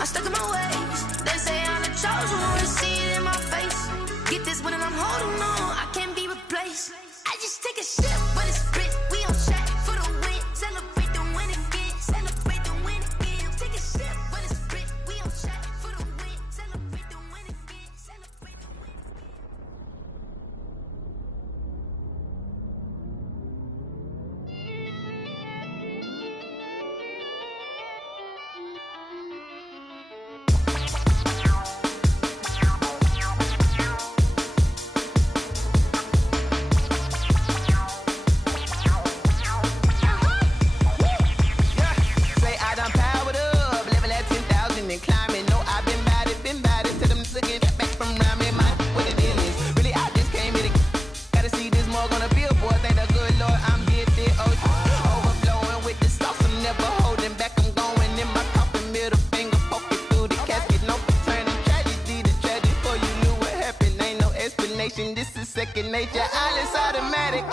I'm stuck in my ways. They say I'm the chosen one, see it in my face. Get this one and I'm holding on, I can't be replaced. I just take a sip, but it's split. We on track for the win. Celebrate the win again. Celebrate the win again. Take a sip, but it's split. We on track for the win. Celebrate the win again. Celebrate the win again. This is second nature, all is automatic.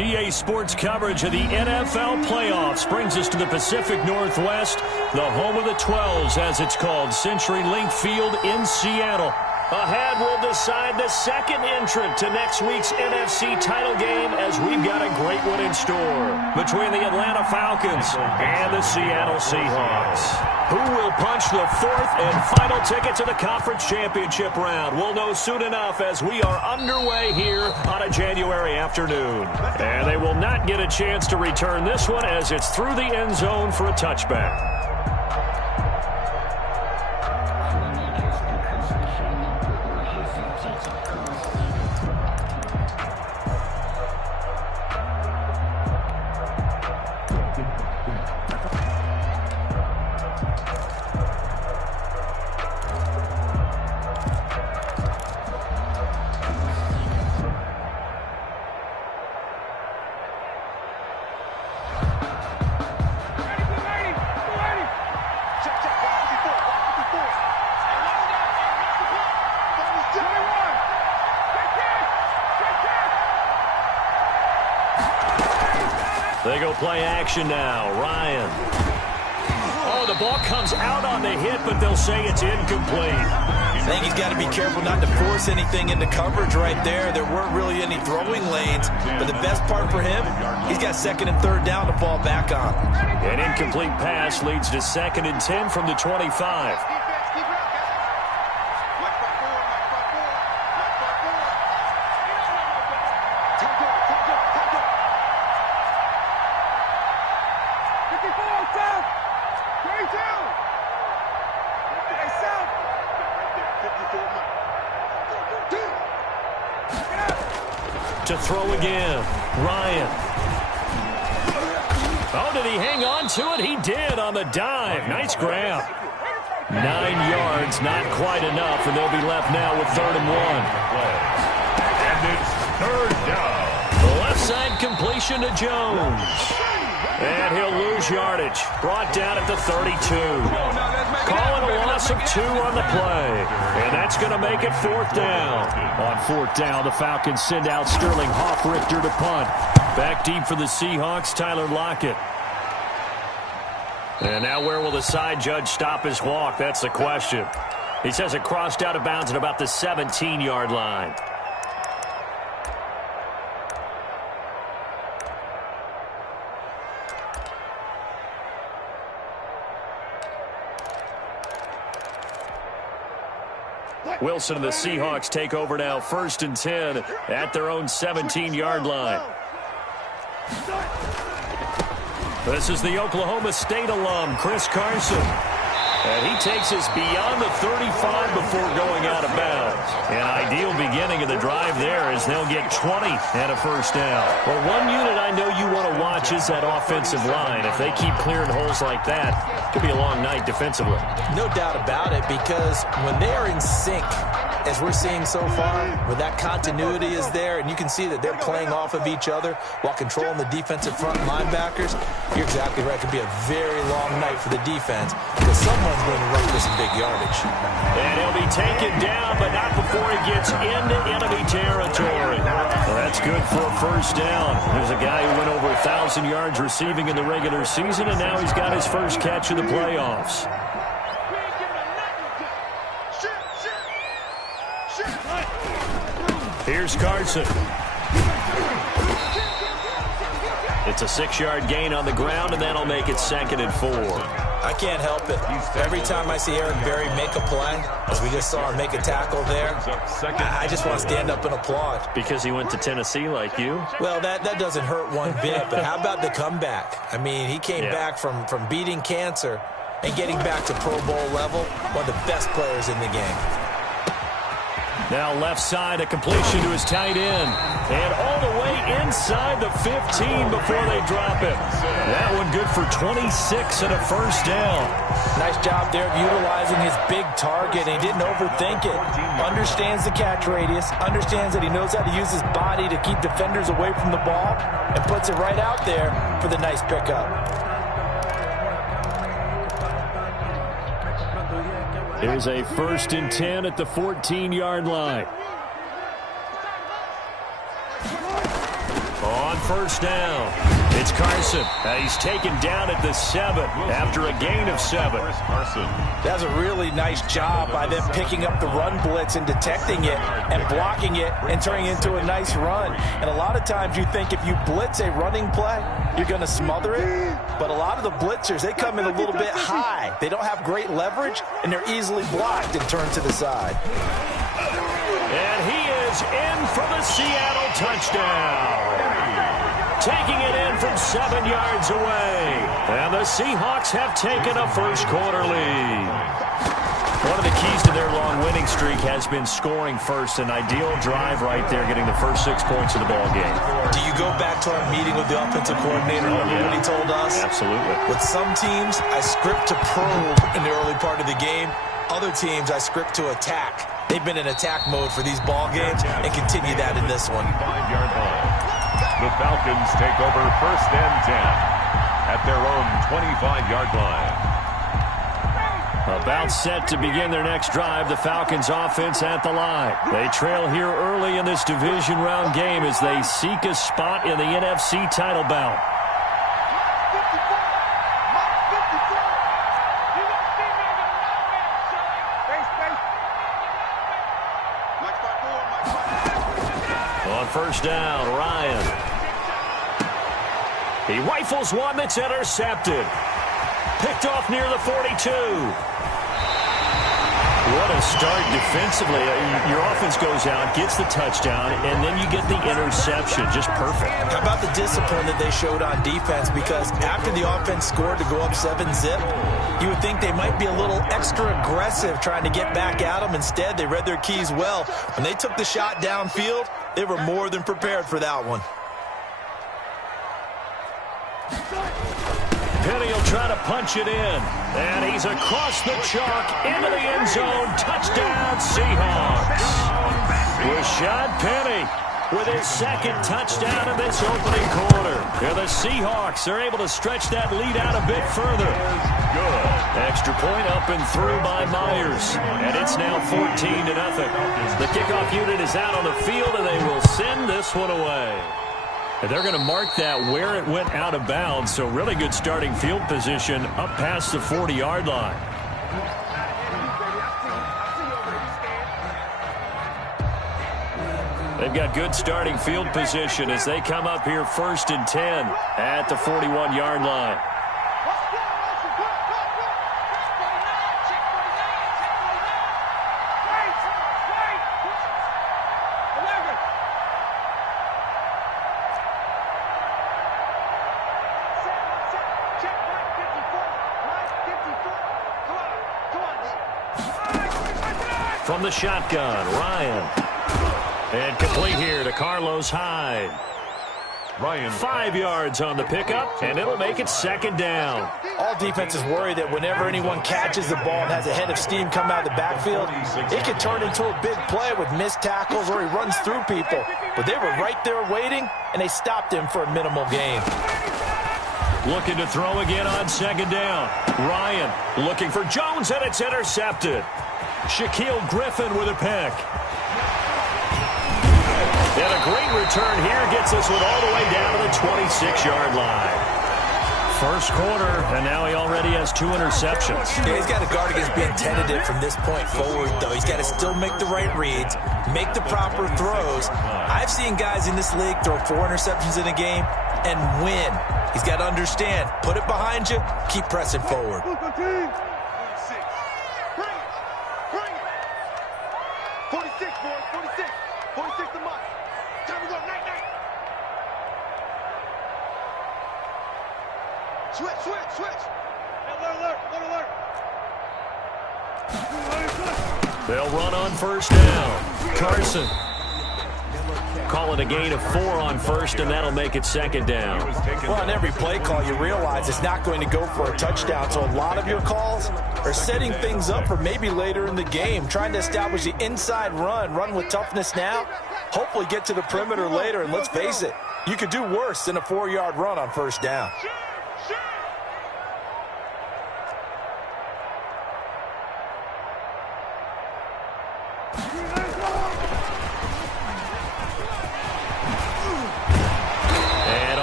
EA Sports coverage of the NFL playoffs brings us to the Pacific Northwest, the home of the 12s, as it's called, CenturyLink Field in Seattle. Ahead, we'll decide the second entrant to next week's NFC title game, as we've got a great one in store between the Atlanta Falcons and the Seattle Seahawks. Who will punch the fourth and final ticket to the conference championship round? We'll know soon enough, as we are underway here on a January afternoon. And they will not get a chance to return this one, as it's through the end zone for a touchback. They go play action now. Ryan. Oh, the ball comes out on the hit, but they'll say it's incomplete. I think he's got to be careful not to force anything into coverage right there. There weren't really any throwing lanes, but the best part for him, he's got second and third down to fall back on. An incomplete pass leads to 2nd and 10 from the 25. To throw again, Ryan. Oh, did he hang on to it? He did on the dive. Nice grab. 9 yards, not quite enough, and they'll be left now with 3rd and 1. And it's 3rd down. The left side completion to Jones. And he'll lose yardage. Brought down at the 32. Calling a loss of 2 on the play. And that's going to make it 4th down. On 4th down, the Falcons send out Sterling Hoffrichter to punt. Back deep for the Seahawks, Tyler Lockett. And now where will the side judge stop his walk? That's the question. He says it crossed out of bounds at about the 17-yard line. Wilson and the Seahawks take over now, 1st and 10 at their own 17-yard line. This is the Oklahoma State alum, Chris Carson. And he takes us beyond the 35 before going out of bounds. An ideal beginning of the drive there, as they'll get 20 and a 1st down. Well, one unit I know you want to watch is that offensive line. If they keep clearing holes like that, it could be a long night defensively. No doubt about it, because when they are in sync, as we're seeing so far, where that continuity is there, and you can see that they're playing off of each other while controlling the defensive front linebackers, you're exactly right. It could be a very long night for the defense because someone's going to run for some big yardage. And he'll be taken down, but not before he gets into enemy territory. Well, that's good for a first down. There's a guy who went over 1,000 yards receiving in the regular season, and now he's got his first catch in the playoffs. Here's Carson. It's a 6-yard gain on the ground, and that'll make it 2nd and 4. I can't help it. Every time I see Eric Berry make a play, as we just saw him make a tackle there, I just want to stand up and applaud. Because he went to Tennessee like you? Well, that doesn't hurt one bit, but how about the comeback? I mean, he came back from beating cancer and getting back to Pro Bowl level, one of the best players in the game. Now left side, a completion to his tight end. And all the way inside the 15 before they drop it. That one good for 26 and a first down. Nice job there of utilizing his big target. He didn't overthink it. Understands the catch radius. Understands that he knows how to use his body to keep defenders away from the ball. And puts it right out there for the nice pickup. Here's a 1st and 10 at the 14-yard line. On first down, it's Carson. He's taken down at the 7 after a gain of 7. That's a really nice job by them picking up the run blitz and detecting it and blocking it and turning it into a nice run. And a lot of times you think if you blitz a running play, you're going to smother it. But a lot of the blitzers, they come in a little bit high. They don't have great leverage, and they're easily blocked and turned to the side. And he is in for the Seattle touchdown. Taking it in from 7 yards away. And the Seahawks have taken a first-quarter lead. One of the keys to their long winning streak has been scoring first. An ideal drive right there, getting the first 6 points of the ball game. Do you go back to our meeting with the offensive coordinator? Remember what he told us? Absolutely. With some teams, I script to probe in the early part of the game. Other teams, I script to attack. They've been in attack mode for these ball games and continue that in this one. 5-yard line. The Falcons take over 1st and 10 at their own 25-yard line. About set to begin their next drive, the Falcons offense at the line. They trail here early in this division round game as they seek a spot in the NFC title bout. On first down, Ryan. He rifles one that's intercepted. Picked off near the 42. What a start defensively. Your offense goes out, gets the touchdown, and then you get the interception. Just perfect. How about the discipline that they showed on defense? Because after the offense scored to go up 7-zip, you would think they might be a little extra aggressive trying to get back at them. Instead, they read their keys well. When they took the shot downfield, they were more than prepared for that one. Penny will try to punch it in. And he's across the chalk into the end zone. Touchdown, Seahawks. Rashad Penny with his 2nd touchdown in this opening quarter. And the Seahawks are able to stretch that lead out a bit further. Good. Extra point up and through by Myers. And it's now 14-0. The kickoff unit is out on the field, and they will send this one away. And they're going to mark that where it went out of bounds, so really good starting field position up past the 40-yard line. They've got good starting field position as they come up here 1st and 10 at the 41-yard line. From the shotgun, Ryan. And complete here to Carlos Hyde. Ryan. 5 yards on the pickup, and it'll make it second down. All defenses worry that whenever anyone catches the ball and has a head of steam come out of the backfield, it can turn into a big play with missed tackles or he runs through people. But they were right there waiting, and they stopped him for a minimal gain. Looking to throw again on second down. Ryan looking for Jones, and it's intercepted. Shaquille Griffin with a pick. And a great return here gets this one all the way down to the 26-yard line. First quarter, and now he already has 2 interceptions. Yeah, he's got to guard against being tentative from this point forward, though. He's got to still make the right reads, make the proper throws. I've seen guys in this league throw 4 interceptions in a game and win. He's got to understand, put it behind you, keep pressing forward. 46, boys, 46. 46 to Mike. Time to go, night. Switch. Alert. They'll run on first down. Carson calling a gain of 4 on first, and that'll make it second down. Well, on every play call, you realize it's not going to go for a touchdown, so a lot of your calls are setting things up for maybe later in the game, trying to establish the inside run with toughness now, hopefully get to the perimeter later, and let's face it, you could do worse than a 4-yard run on first down.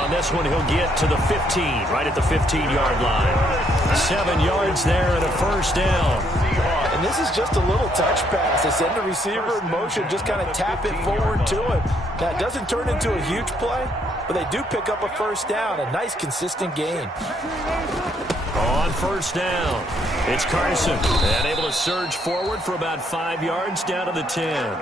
This one he'll get to the 15, right at the 15-yard line. 7 yards there and a first down. And this is just a little touch pass. They send the receiver in motion, just kind of tap it forward to him. Now, it doesn't turn into a huge play, but they do pick up a first down, a nice, consistent gain. On first down, it's Carson, and able to surge forward for about 5 yards down to the 10.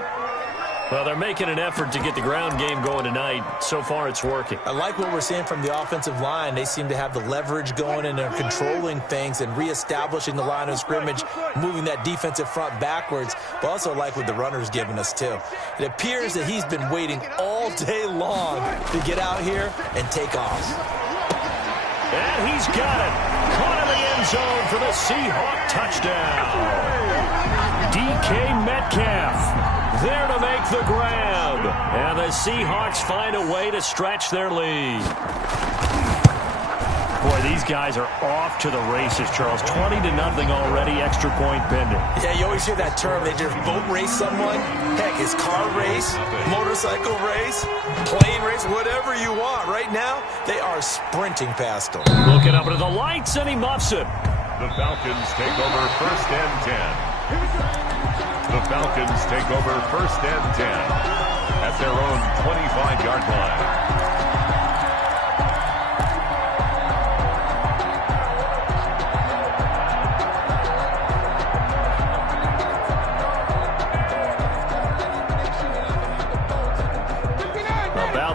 Well, they're making an effort to get the ground game going tonight. So far, it's working. I like what we're seeing from the offensive line. They seem to have the leverage going, and they're controlling things and reestablishing the line of scrimmage, moving that defensive front backwards, but also like what the runner's giving us, too. It appears that he's been waiting all day long to get out here and take off. And he's got it. Caught in the end zone for the Seahawk touchdown. DK Metcalf there to make the grab. And the Seahawks find a way to stretch their lead. Boy, these guys are off to the races, Charles. 20-0 already, extra point pending. Yeah, you always hear that term. They just boat race someone. Heck, it's car race, motorcycle race, plane race, whatever you want. Right now, they are sprinting past them. Looking up into the lights, and he muffs it. The Falcons take over first and 10. The Falcons take over first and 10 at their own 25-yard line.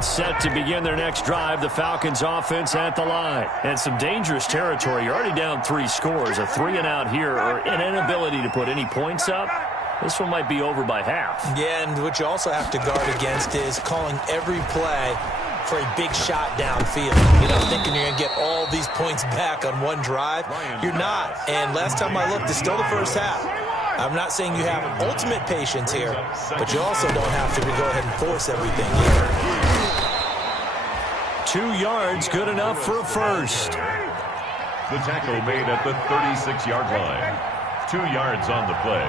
Set to begin their next drive. The Falcons offense at the line. And some dangerous territory. You're already down 3 scores. A 3-and-out here, or an inability to put any points up. This one might be over by half. Yeah, and what you also have to guard against is calling every play for a big shot downfield. You know, thinking you're going to get all these points back on one drive. You're not. And last time I looked, it's still the first half. I'm not saying you have ultimate patience here, but you also don't have to go ahead and force everything here. 2 yards, good enough for a first. The tackle made at the 36-yard line. 2 yards on the play.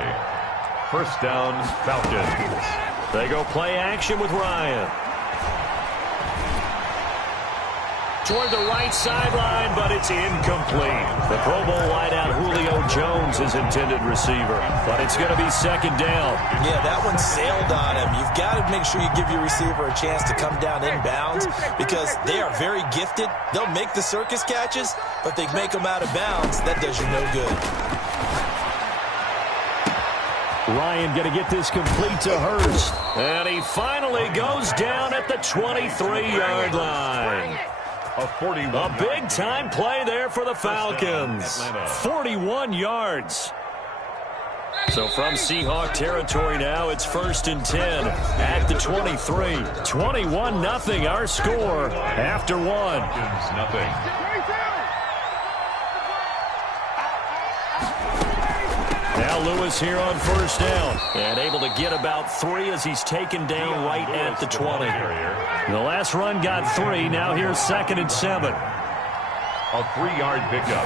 First down, Falcons. They go play action with Ryan. Toward the right sideline, but it's incomplete. The Pro Bowl wideout Julio Jones is intended receiver, but it's going to be second down. Yeah, that one sailed on him. You've got to make sure you give your receiver a chance to come down inbounds because they are very gifted. They'll make the circus catches, but they make them out of bounds. That does you no good. Ryan going to get this complete to Hurst. And he finally goes down at the 23-yard line. A big-time play there for the Falcons. 41 yards. So from Seahawk territory now, it's 1st and 10 at the 23. 21-0 our score after one. Nothing. Now Lewis here on 1st down. And able to get about 3 as he's taken down right at the 20. The last run got 3. Now here's 2nd and 7. A 3-yard pickup.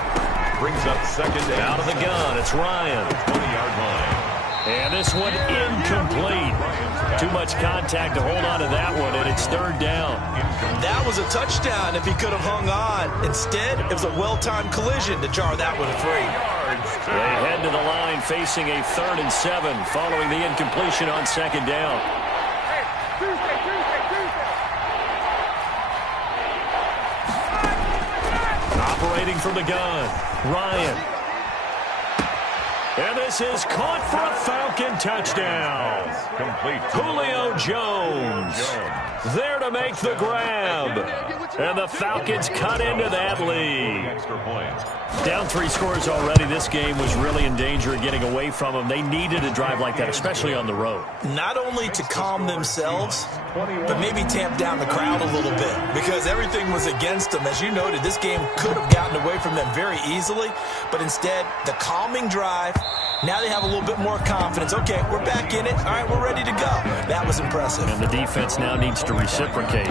Brings up 2nd down. Out of the gun, it's Ryan. 20-yard line. And this one incomplete. Too much contact to hold on to that one, and it's 3rd down. That was a touchdown if he could have hung on. Instead, it was a well-timed collision to jar that one free. They head to the line facing a 3rd and 7 following the incompletion on 2nd down. Operating from the gun, Ryan. And this is caught for a Falcon touchdown. Complete. Julio Jones there to make the grab. And the Falcons cut into that lead. Extra point. Down 3 scores already. This game was really in danger of getting away from them. They needed a drive like that, especially on the road. Not only to calm themselves, but maybe tamp down the crowd a little bit because everything was against them. As you noted, this game could have gotten away from them very easily, but instead, the calming drive, now they have a little bit more confidence. Okay, we're back in it. All right, we're ready to go. That was impressive. And the defense now needs to reciprocate.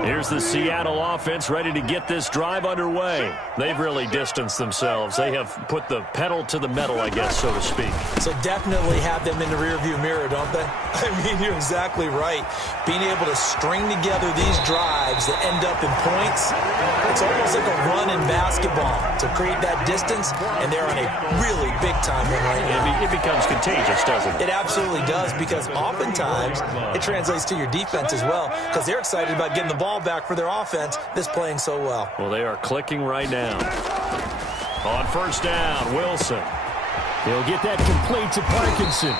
Here's the Seattle offense ready to get this drive underway. They've really distanced themselves. They have put the pedal to the metal, I guess, so to speak. So definitely have them in the rearview mirror, don't they? I mean, you're exactly right. Being able to string together these drives that end up in points, it's almost like a run in basketball to create that distance, and they're on a really big-time run right now. It becomes contagious, doesn't it? It absolutely does, because oftentimes it translates to your defense as well, because they're excited about getting the ball back for their offense that's playing so well. Well, they are clicking right now. On 1st down, Wilson. He'll get that complete to Parkinson.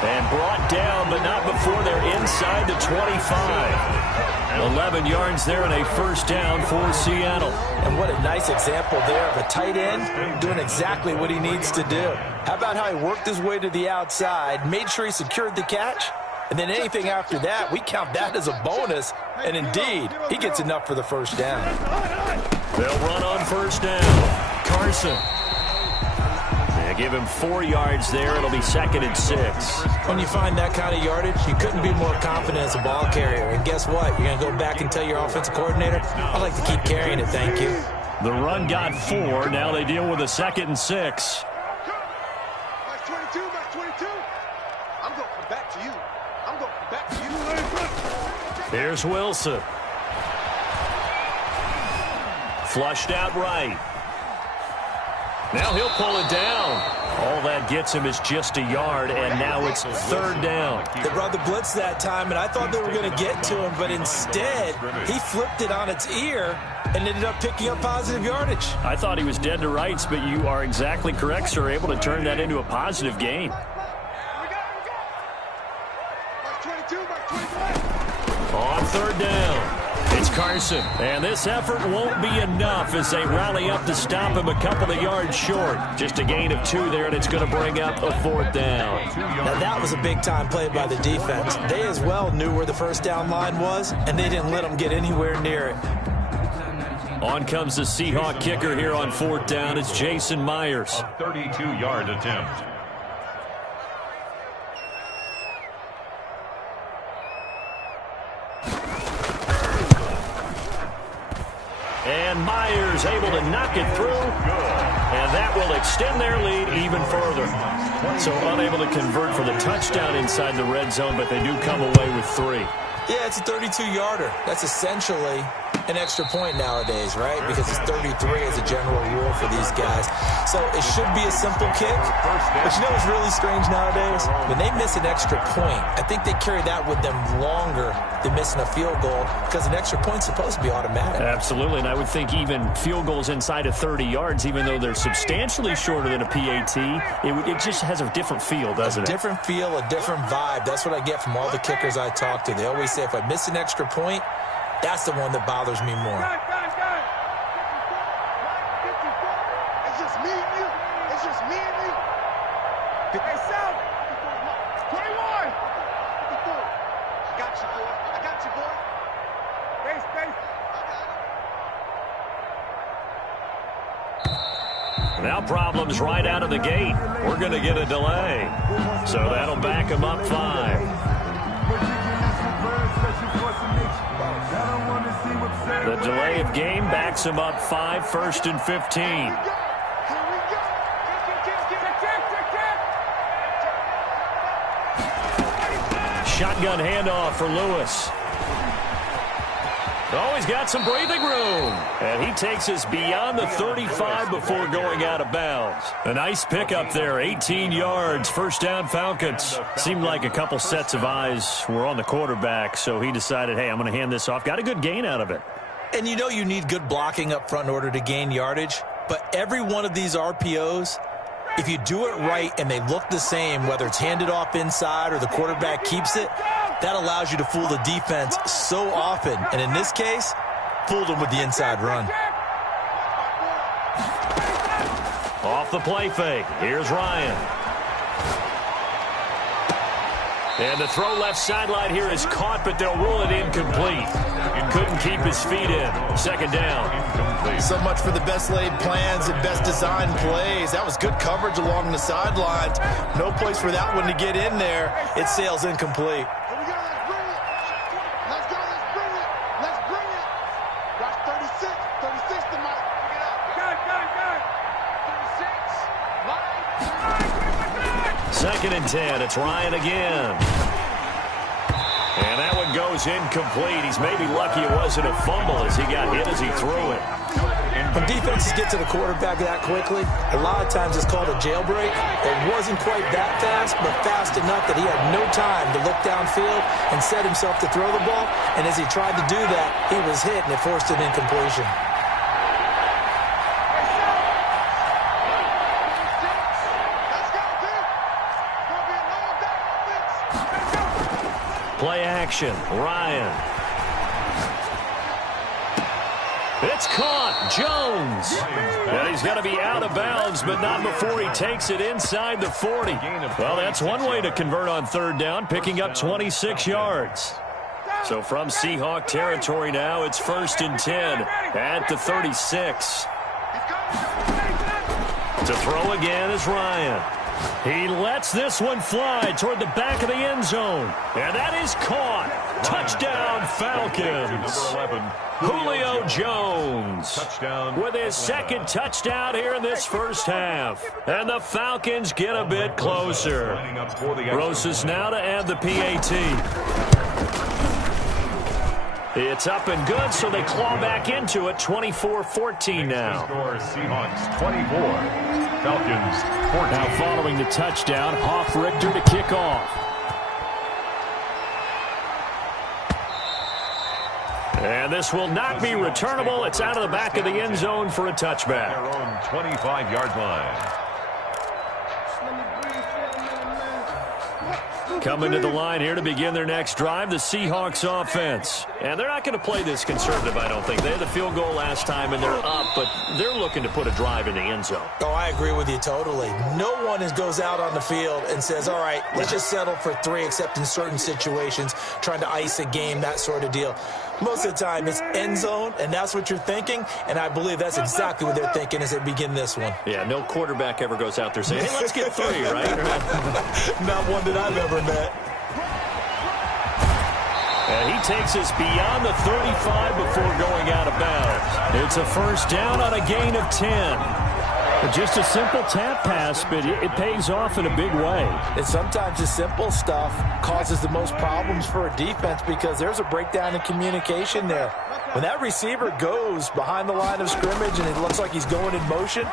And brought down, but not before they're inside the 25. 11 yards there and a 1st down for Seattle. And what a nice example there of a tight end doing exactly what he needs to do. How about how he worked his way to the outside, made sure he secured the catch, and then anything after that, we count that as a bonus. And indeed, he gets enough for the 1st down. They'll run on 1st down. Carson. They give him 4 yards there. It'll be 2nd and 6. When you find that kind of yardage, you couldn't be more confident as a ball carrier. And guess what? You're going to go back and tell your offensive coordinator, I'd like to keep carrying it, thank you. The run got 4. Now they deal with a 2nd and 6. Max 22, Max 22. I'm going to come back to you. I'm going to come back to you. Here's Wilson. Flushed out right. Now he'll pull it down. All that gets him is just a yard, and now it's 3rd down. They brought the blitz that time, and I thought they were going to get to him, but instead, he flipped it on its ear and ended up picking up positive yardage. I thought he was dead to rights, but you are exactly correct, sir. Able to turn that into a positive gain. On 3rd down, it's Carson. And this effort won't be enough as they rally up to stop him a couple of yards short. Just a gain of 2 there, and it's going to bring up a 4th down. Now, that was a big-time play by the defense. They as well knew where the 1st down line was, and they didn't let them get anywhere near it. On comes the Seahawk kicker here on 4th down. It's Jason Myers. A 32-yard attempt. And Myers able to knock it through. And that will extend their lead even further. So unable to convert for the touchdown inside the red zone, but they do come away with 3. Yeah, it's a 32-yarder. That's essentially an extra point nowadays, right? Because it's 33 as a general rule for these guys. So it should be a simple kick. But you know what's really strange nowadays? When they miss an extra point, I think they carry that with them longer than missing a field goal because an extra point's supposed to be automatic. Absolutely, and I would think even field goals inside of 30 yards, even though they're substantially shorter than a PAT, it just has a different feel, doesn't it? A different feel, a different vibe. That's what I get from all the kickers I talk to. They always say if I miss an extra point, that's the one that bothers me more. It's just me and you. It's just me and you. Hey, Sal. 21. 54. I got you, boy. I got you, boy. Base. Now problems right out of the gate. We're going to get a delay. So that'll back him up 5. The delay of game backs him up 5, 1st and 15. Shotgun handoff for Lewis. Oh, he's got some breathing room. And he takes us beyond the 35 before going out of bounds. A nice pickup there, 18 yards, first down Falcons. Seemed like a couple sets of eyes were on the quarterback, so he decided, hey, I'm going to hand this off. Got a good gain out of it. And you know you need good blocking up front in order to gain yardage, but every one of these RPOs, if you do it right and they look the same, whether it's handed off inside or the quarterback keeps it, that allows you to fool the defense so often. And in this case, fooled them with the inside run. Off the play fake. Here's Ryan. And the throw left sideline here is caught, but they'll rule it incomplete. Couldn't keep his feet in. Second down. So much for the best laid plans and best designed plays. That was good coverage along the sidelines. No place for that one to get in there. It sails incomplete. Let's bring it. Watch 36 to Mike. Got it. 36. Second and 10. It's Ryan again. And that one goes incomplete. He's maybe lucky it wasn't a fumble as he got hit as he threw it. When defenses get to the quarterback that quickly, a lot of times it's called a jailbreak. It wasn't quite that fast, but fast enough that he had no time to look downfield and set himself to throw the ball. And as he tried to do that, he was hit, and it forced an incompletion. Play action. Ryan. It's caught. Jones. And he's going to be out of bounds, but not before he takes it inside the 40. Well, that's one way to convert on third down, picking up 26 yards. So from Seahawk territory now, it's 1st and 10 at the 36. To throw again is Ryan. He lets this one fly toward the back of the end zone. And that is caught. Touchdown, Falcons. Julio Jones with his second touchdown here in this first half. And the Falcons get a bit closer. Rosas now to add the PAT. It's up and good, so they claw back into it. 24-14 now. Seahawks 24, Falcons 14. Now following the touchdown, Hoff-Richter to kick off. And this will not be returnable. It's out of the back of the end zone for a touchback. Their own 25-yard line. Coming to the line here to begin their next drive, the Seahawks offense. And they're not going to play this conservative, I don't think. They had the field goal last time, and they're up, but they're looking to put a drive in the end zone. Oh, I agree with you totally. No one goes out on the field and says, all right, let's just settle for 3, except in certain situations, trying to ice a game, that sort of deal. Most of the time, it's end zone, and that's what you're thinking, and I believe that's exactly what they're thinking as they begin this one. Yeah, no quarterback ever goes out there saying, hey, let's get 3, right? Not one that I've ever met. And he takes us beyond the 35 before going out of bounds. It's a first down on a gain of 10. Just a simple tap pass, but it pays off in a big way. And sometimes the simple stuff causes the most problems for a defense because there's a breakdown in communication there. When that receiver goes behind the line of scrimmage and it looks like he's going in motion,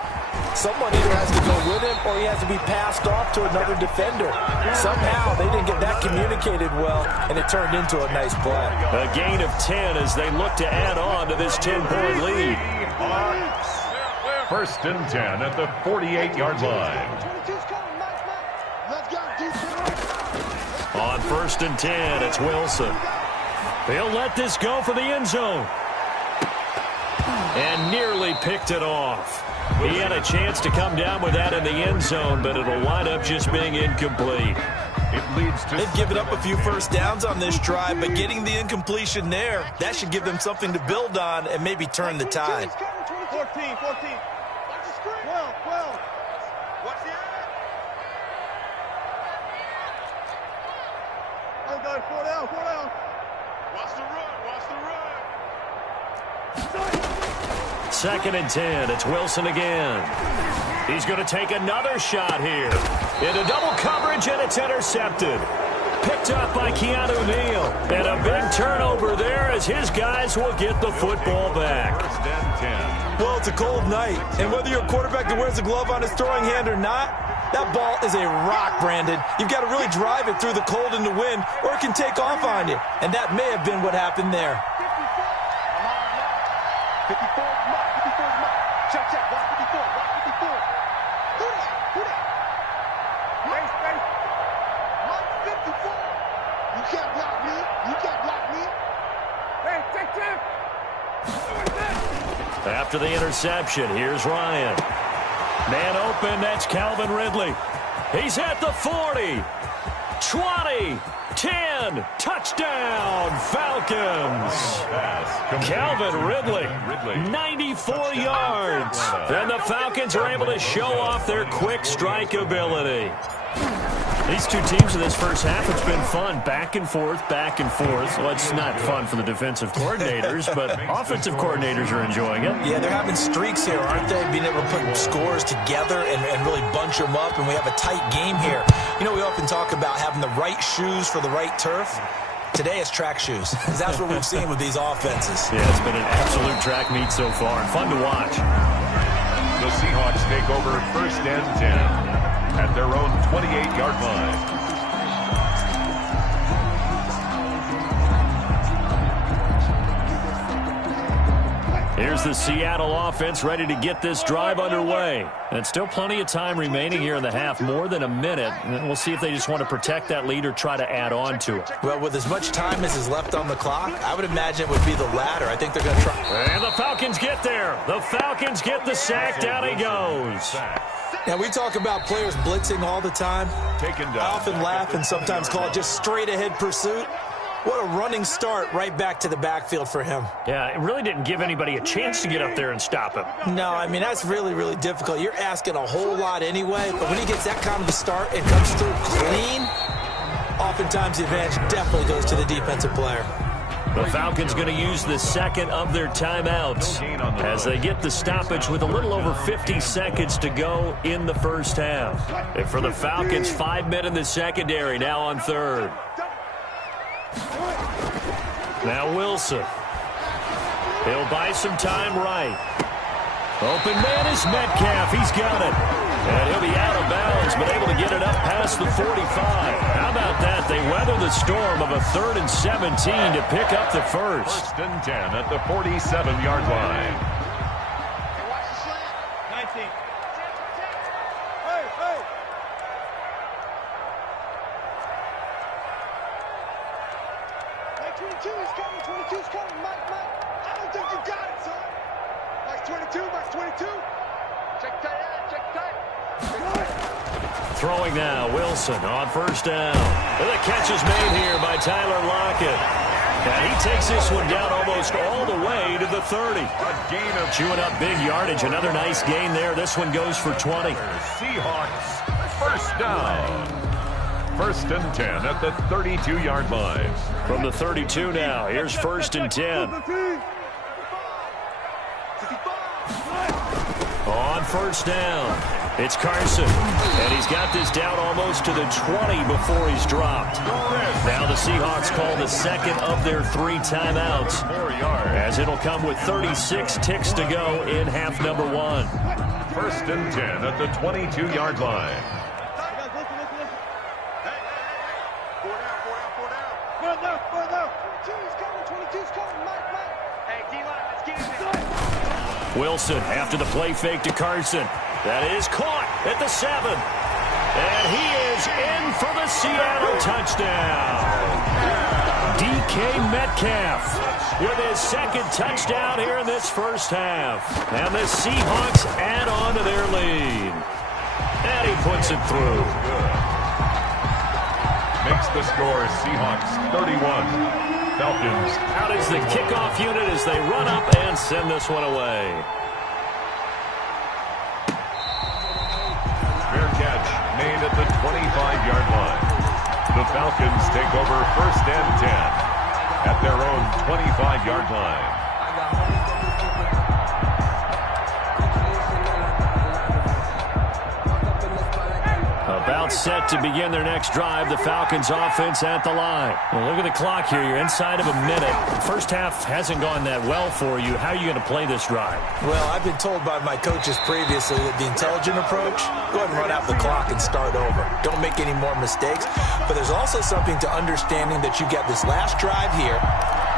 someone either has to go with him or he has to be passed off to another defender. Somehow they didn't get that communicated well, and it turned into a nice play. A gain of 10 as they look to add on to this 10-point lead. 1st and 10 at the 48-yard line. On 1st and 10, it's Wilson. He'll let this go for the end zone. And nearly picked it off. He had a chance to come down with that in the end zone, but it'll wind up just being incomplete. They've given up a few first downs on this drive, but getting the incompletion there, that should give them something to build on and maybe turn the tide. 14. Watch the screen. 12. Watch the eye. Oh, God, 4 down. Watch the run. 2nd and 10. It's Wilson again. He's going to take another shot here. Into double coverage, and it's intercepted. Picked up by Keanu Neal. And a big turnover there as his guys will get the football back. 1st and 10. Well, it's a cold night, and whether you're a quarterback that wears a glove on his throwing hand or not, that ball is a rock, Brandon. You've got to really drive it through the cold and the wind, or it can take off on you. And that may have been what happened there. 54. Check. Watch 54. Who that? Space. Mark 54. You can't block me. Hey, check. After the interception, here's Ryan. Man open, that's Calvin Ridley. He's at the 40. 20. 10. Touchdown, Falcons. Calvin Ridley, 94 yards. And the Falcons are able to show off their quick strike ability. These two teams in this first half, it's been fun. Back and forth. Well, it's not fun for the defensive coordinators, but offensive coordinators are enjoying it. Yeah, they're having streaks here, aren't they? Being able to put scores together and really bunch them up, and we have a tight game here. You know, we often talk about having the right shoes for the right turf. Today it's track shoes, because that's what we've seen with these offenses. Yeah, it's been an absolute track meet so far, and fun to watch. The Seahawks take over 1st and 10 at their own 28-yard line. Here's the Seattle offense ready to get this drive underway. And still plenty of time remaining here in the half, more than a minute. And we'll see if they just want to protect that lead or try to add on to it. Well, with as much time as is left on the clock, I would imagine it would be the latter. I think they're going to try. And the Falcons get there. The Falcons get the sack. Down he goes. Now, we talk about players blitzing all the time. I often laugh and sometimes call it just straight-ahead pursuit. What a running start right back to the backfield for him. Yeah, it really didn't give anybody a chance to get up there and stop him. No, I mean, that's really, really difficult. You're asking a whole lot anyway, but when he gets that kind of a start and comes through clean, oftentimes the advantage definitely goes to the defensive player. The Falcons going to use the second of their timeouts as they get the stoppage with a little over 50 seconds to go in the first half. And for the Falcons, 5 men in the secondary now on third. Now Wilson. He'll buy some time right. Open man is Metcalf. He's got it. And he'll be out of bounds, but able to get it up past the 45. How about that? They weather the storm of a 3rd and 17 to pick up the first. 1st and 10 at the 47-yard line. Watch the slant. 19. Hey. 22's coming. 22's coming. Mike. I don't think you got it, son. Mike's 22. Check tight. Throwing now, Wilson on 1st down. And the catch is made here by Tyler Lockett. And he takes this one down almost all the way to the 30. A gain of chewing up big yardage. Another nice gain there. This one goes for 20. Seahawks 1st down. 1st and 10 at the 32-yard line. From the 32 now, here's 1st and 10. On 1st down. It's Carson, and he's got this down almost to the 20 before he's dropped. Now the Seahawks call the second of their 3 timeouts, as it'll come with 36 ticks to go in half number 1. 1st and 10 at the 22-yard line. Four down. 22's coming. Mike. Hey, D-line, let's get in there. Wilson after the play fake to Carson. That is caught at the 7. And he is in for the Seattle touchdown. DK Metcalf with his second touchdown here in this first half. And the Seahawks add on to their lead. And he puts it through. Makes the score Seahawks 31. Falcons. Out is the kickoff unit as they run up and send this one away. Fair catch made at the 25-yard line. The Falcons take over first and 10 at their own 25-yard line. About set to begin their next drive. The Falcons offense at the line. Well, look at the clock here. You're inside of a minute. The first half hasn't gone that well for you. How are you going to play this drive? Well, I've been told by my coaches previously that the intelligent approach, go ahead and run out the clock and start over. Don't make any more mistakes. But there's also something to understanding that you get this last drive here.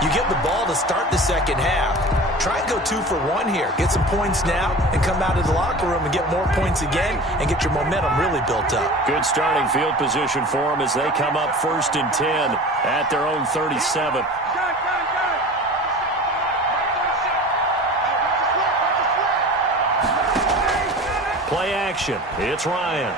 You get the ball to start the second half. Try and go 2 for 1 here. Get some points now and come out of the locker room and get more points again and get your momentum really built up. Good starting field position for them as they come up first and 10 at their own 37. Play action. It's Ryan.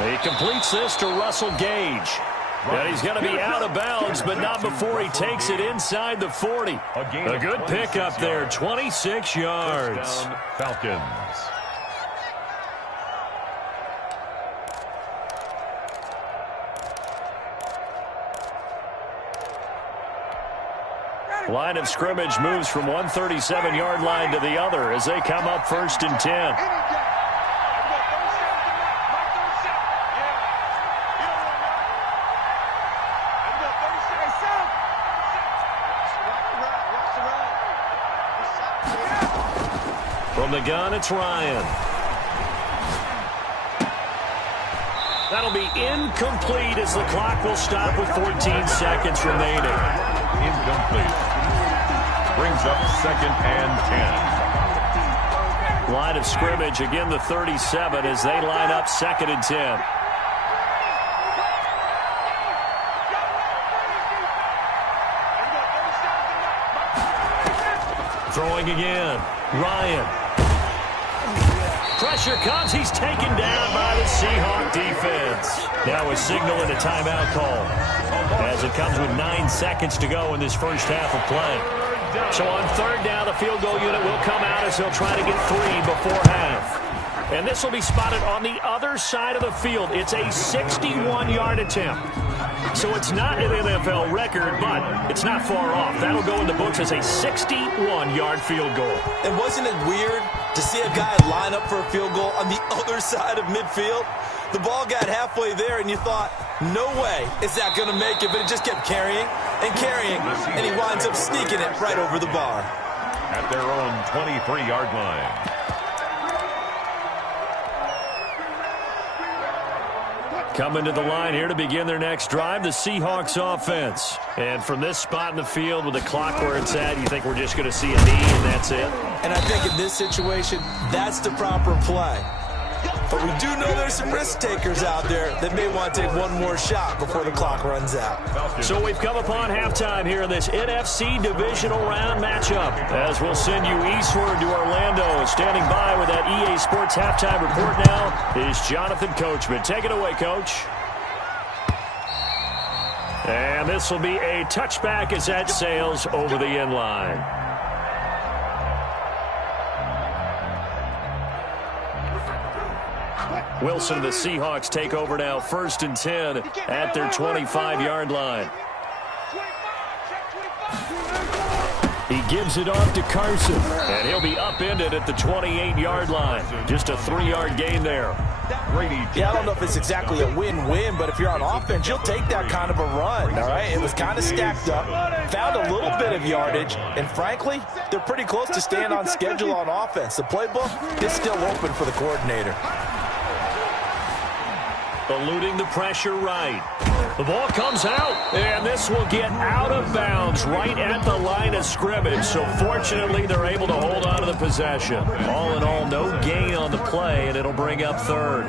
He completes this to Russell Gage. And he's going to be out of bounds, but not before he takes it inside the 40. A good pickup there, 26 yards. Falcons. Line of scrimmage moves from one 37-yard line to the other as they come up first and 10. From the gun, it's Ryan. That'll be incomplete as the clock will stop with 14 seconds remaining. Incomplete. Brings up second and 10. Line of scrimmage, again the 37 as they line up second and 10. Throwing again. Ryan. Pressure comes. He's taken down by the Seahawk defense. Now a signal and a timeout call as it comes with 9 seconds to go in this first half of play. So on third down, the field goal unit will come out as they'll try to get 3 before half. And this will be spotted on the other side of the field. It's a 61-yard attempt. So it's not an NFL record, but it's not far off. That'll go in the books as a 61-yard field goal. And wasn't it weird to see a guy line up for a field goal on the other side of midfield? The ball got halfway there, and you thought, no way is that going to make it, but it just kept carrying and carrying, and he winds up sneaking it right over the bar. At their own 23-yard line. Coming to the line here to begin their next drive, the Seahawks offense. And from this spot in the field with the clock where it's at, you think we're just going to see a knee and that's it? And I think in this situation, that's the proper play. But we do know there's some risk takers out there that may want to take one more shot before the clock runs out. So we've come upon halftime here in this NFC divisional round matchup. As we'll send you eastward to Orlando. Standing by with that EA Sports halftime report now is Jonathan Coachman. Take it away, Coach. And this will be a touchback as that sails over the end line. Wilson and the Seahawks take over now first and 10 at their 25-yard line. He gives it off to Carson, and he'll be upended at the 28-yard line. Just a 3-yard gain there. Yeah, I don't know if it's exactly a win-win, but if you're on offense, you'll take that kind of a run, all right? It was kind of stacked up, found a little bit of yardage, and frankly, they're pretty close to staying on schedule on offense. The playbook is still open for the coordinator. Eluding the pressure right. The ball comes out, and this will get out of bounds right at the line of scrimmage. So fortunately, they're able to hold on to the possession. All in all, no gain on the play, and it'll bring up third.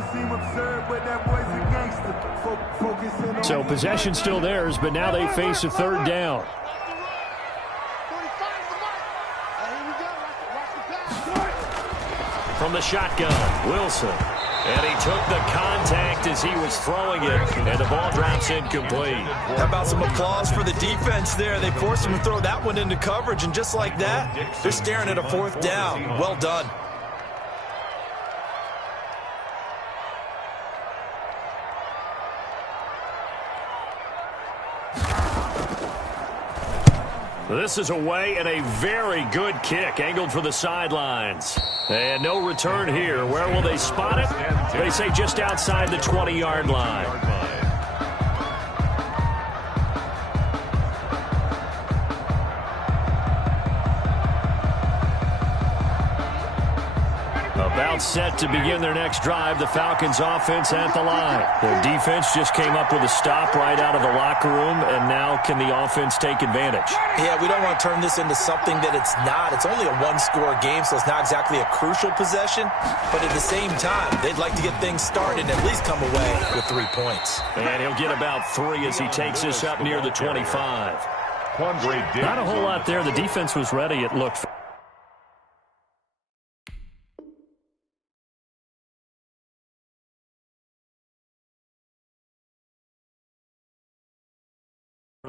So possession still theirs, but now they face a third down. From the shotgun, Wilson. And he took the contact as he was throwing it, and the ball drops incomplete. How about some applause for the defense there? They forced him to throw that one into coverage, and just like that, they're staring at a fourth down. Well done. This is away and a very good kick, angled for the sidelines. And no return here. Where will they spot it? They say just outside the 20-yard line. About set to begin their next drive. The Falcons offense at the line. Their defense just came up with a stop right out of the locker room, and now can the offense take advantage? Yeah, we don't want to turn this into something that it's not. It's only a one-score game, so it's not exactly a crucial possession. But at the same time, they'd like to get things started and at least come away with 3 points. And he'll get about 3 as he takes this up near the 25. Not a whole lot there. The defense was ready, it looked.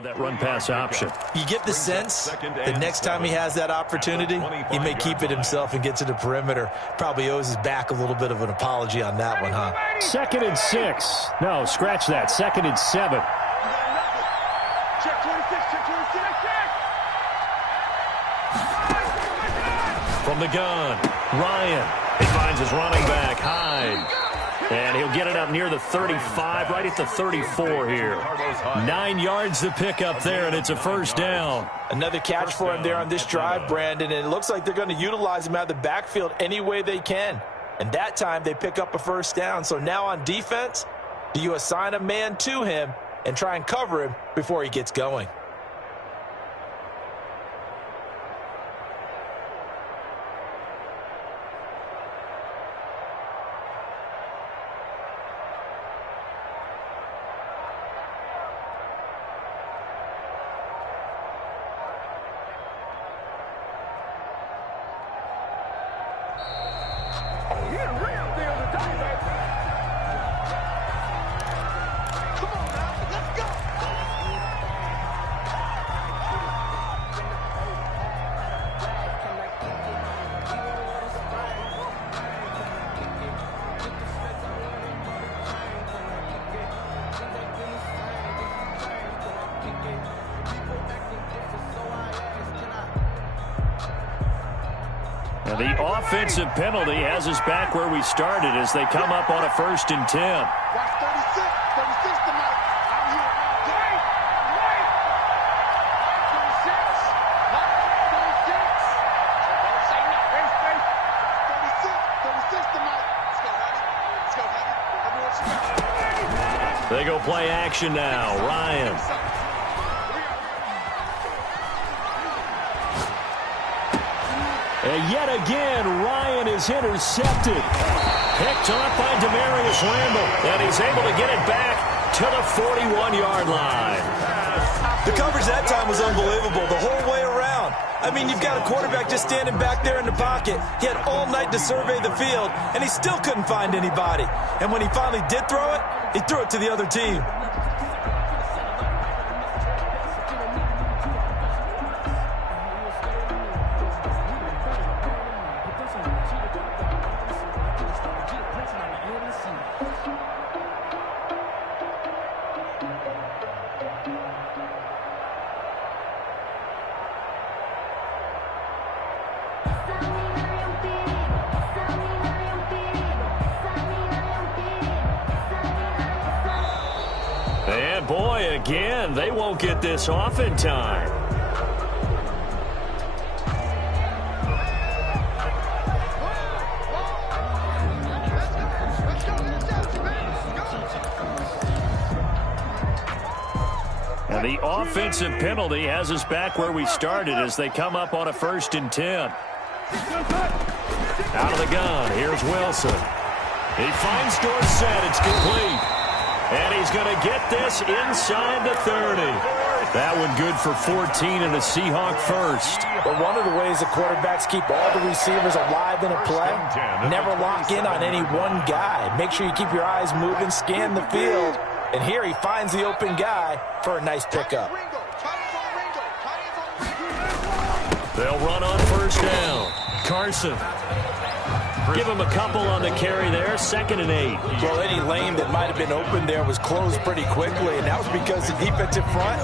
That run-pass option. You get the sense that next time he has that opportunity, he may keep it himself and get to the perimeter. Probably owes his back a little bit of an apology on that one, huh? 2nd and 6. No, scratch that. 2nd and 7. Check 26, check 26. From the gun, Ryan. He finds his running back, Hyde. And he'll get it up near the 35, right at the 34 here. 9 yards to pick up there, and it's a first down. Another catch for him there on this drive, Brandon, and it looks like they're going to utilize him out of the backfield any way they can. And that time they pick up a first down. So now on defense, do you assign a man to him and try and cover him before he gets going? And the offensive penalty has us back where we started as they come up on a 1st and 10. Watch 36 tonight. Out here all day. 36. 36. Don't say no. 36 tonight. Let's go, honey. Let's go, honey. Everyone should go. They go play action now. Ryan. And yet again, Ryan is intercepted. Picked up by Demarius Randall. And he's able to get it back to the 41-yard line. The coverage that time was unbelievable the whole way around. I mean, you've got a quarterback just standing back there in the pocket. He had all night to survey the field, and he still couldn't find anybody. And when he finally did throw it, he threw it to the other team. And boy, again, they won't get this off in time. And the offensive penalty has us back where we started as they come up on a 1st and 10. Out of the gun, here's Wilson. He finds Dorsett, it's complete. And he's going to get this inside the 30. That one good for 14 and a Seahawk first. But one of the ways the quarterbacks keep all the receivers alive in a play, never lock in on any one guy. Make sure you keep your eyes moving, scan the field. And here he finds the open guy for a nice pickup. They'll run on first down. Carson. Give him a couple on the carry there. 2nd and 8. Well, any lane that might have been open there was closed pretty quickly, and that was because the defensive front,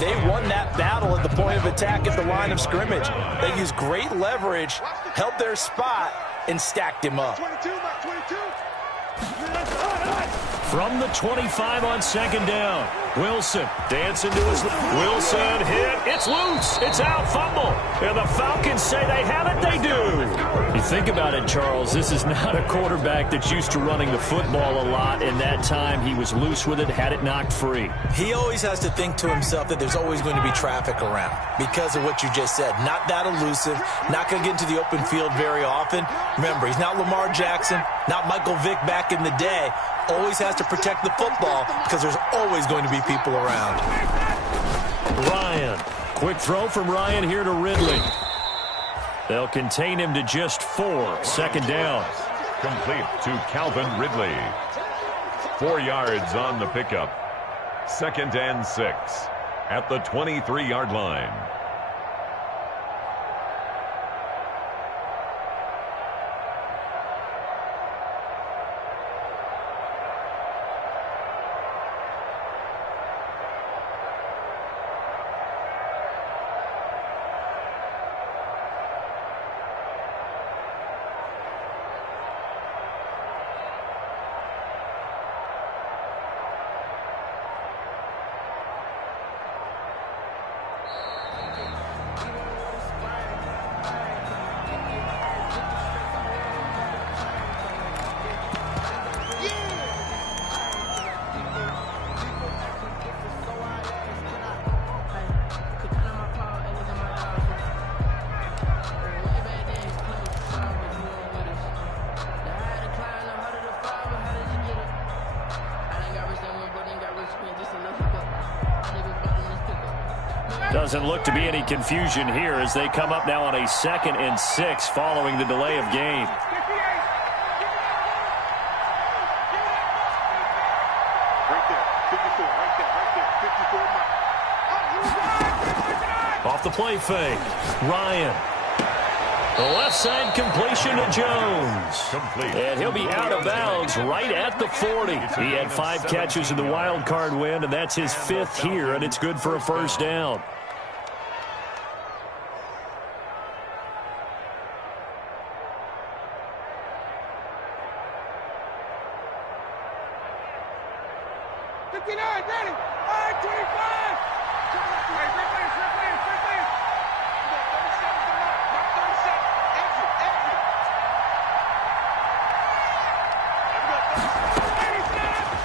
they won that battle at the point of attack at the line of scrimmage. They used great leverage, held their spot, and stacked him up. From the 25 on 2nd down. Wilson dancing to his left. Wilson hit. It's loose. It's out. Fumble. And the Falcons say they have it. They do. You think about it, Charles. This is not a quarterback that's used to running the football a lot. And that time he was loose with it, had it knocked free. He always has to think to himself that there's always going to be traffic around because of what you just said. Not that elusive. Not going to get into the open field very often. Remember, he's not Lamar Jackson, not Michael Vick back in the day. Always has to protect the football because there's always going to be people around. Ryan. Quick throw from Ryan here to Ridley. They'll contain him to just 4. 2nd down. Complete to Calvin Ridley. 4 yards on the pickup. 2nd and 6 at the 23-yard line. Doesn't look to be any confusion here as they come up now on a 2nd and 6 following the delay of game. Off the play fake. Ryan. The left side completion to Jones. And he'll be out of bounds right at the 40. He had 5 catches in the wild card win, and that's his 5th here, and it's good for a first down.